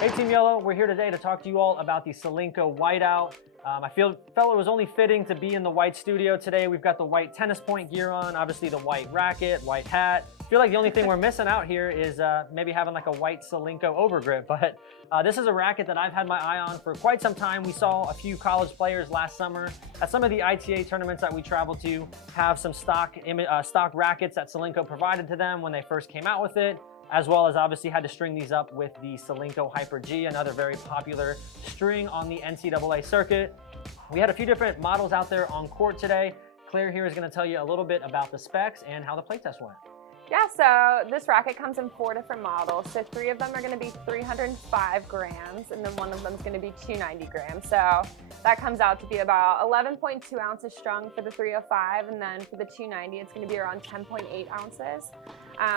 Hey Team Yellow, we're here today to talk to you all about the Solinco Whiteout. I felt it was only fitting to be in the white studio today. We've got the white tennis point gear on, obviously the white racket, white hat. I feel like the only thing we're missing out here is maybe having like a white Solinco overgrip, but this is a racket that I've had my eye on for quite some time. We saw a few college players last summer at some of the ITA tournaments that we traveled to have some stock rackets that Solinco provided to them when they first came out with it, as well as obviously had to string these up with the Solinco Hyper G, another very popular string on the NCAA circuit. We had a few different models out there on court today. Claire here is going to tell you a little bit about the specs and how the playtest went. Yeah, so this racket comes in 4 different models. So 3 of them are going to be 305 grams, and then 1 of them is going to be 290 grams. So that comes out to be about 11.2 ounces strung for the 305, and then for the 290, it's going to be around 10.8 ounces.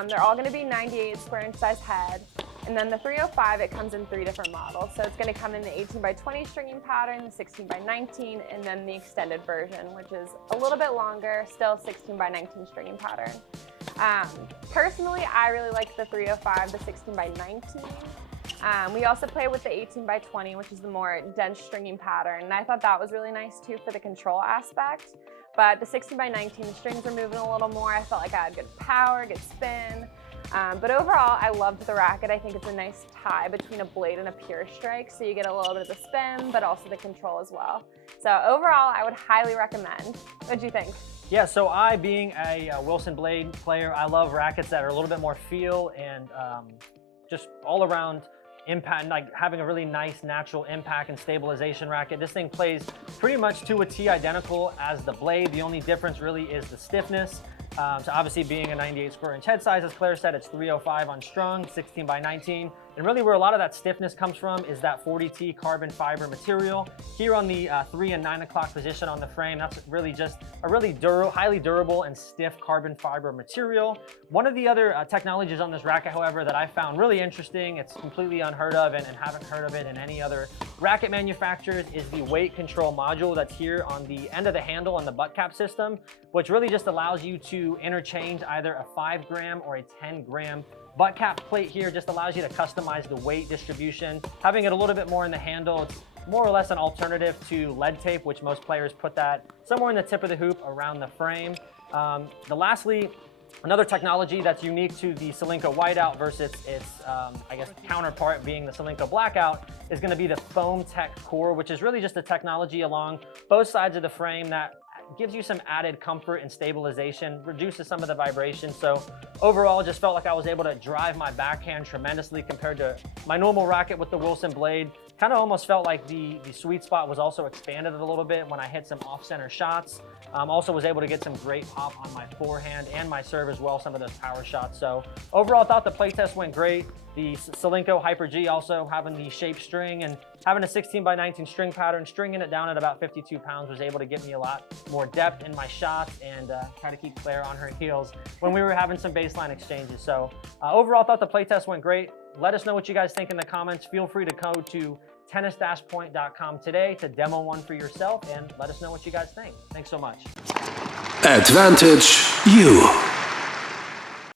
They're all going to be 98 square inch size head. And then the 305, it comes in 3 different models. So it's going to come in the 18 by 20 stringing pattern, the 16 by 19, and then the extended version, which is a little bit longer, still 16 by 19 stringing pattern. Personally, I really like the 305, the 16 by 19. We also play with the 18 by 20, which is the more dense stringing pattern. And I thought that was really nice too for the control aspect. But the 16 by 19, the strings were moving a little more. I felt like I had good power, good spin. But overall, I loved the racket. I think it's a nice tie between a blade and a pure strike. So you get a little bit of the spin, but also the control as well. So overall, I would highly recommend. What do you think? Yeah, so I, being a Wilson Blade player, I love rackets that are a little bit more feel and just all around impact, like having a really nice natural impact and stabilization racket. This thing plays pretty much to a T identical as the Blade. The only difference really is the stiffness. So obviously being a 98 square inch head size, as Claire said, it's 305 unstrung, 16 by 19. And really where a lot of that stiffness comes from is that 40T carbon fiber material. Here on the 3 and 9 o'clock position on the frame, that's really just a really highly durable and stiff carbon fiber material. One of the other technologies on this racket, however, that I found really interesting, it's completely unheard of and haven't heard of it in any other racket manufacturers, is the weight control module that's here on the end of the handle on the butt cap system, which really just allows you to interchange either a 5 gram or a 10 gram butt cap plate. Here just allows you to customize the weight distribution. Having it a little bit more in the handle, it's more or less an alternative to lead tape, which most players put that somewhere in the tip of the hoop around the frame. Lastly, another technology that's unique to the Solinco Whiteout versus its I guess counterpart being the Solinco Blackout is going to be the Foam Tech core, which is really just a technology along both sides of the frame that gives you some added comfort and stabilization, reduces some of the vibration. So overall, just felt like I was able to drive my backhand tremendously compared to my normal racket with the Wilson Blade. Kind of almost felt like the sweet spot was also expanded a little bit when I hit some off-center shots. Also was able to get some great pop on my forehand and my serve as well, some of those power shots. So overall, thought the playtest went great. The Solinco Hyper G also having the shaped string and having a 16 by 19 string pattern, stringing it down at about 52 pounds was able to get me a lot more depth in my shots and try to keep Claire on her heels when we were having some baseline exchanges. So overall, thought the playtest went great. Let us know what you guys think in the comments. Feel free to go to tennis-point.com today to demo one for yourself and let us know what you guys think. Thanks so much. Advantage U.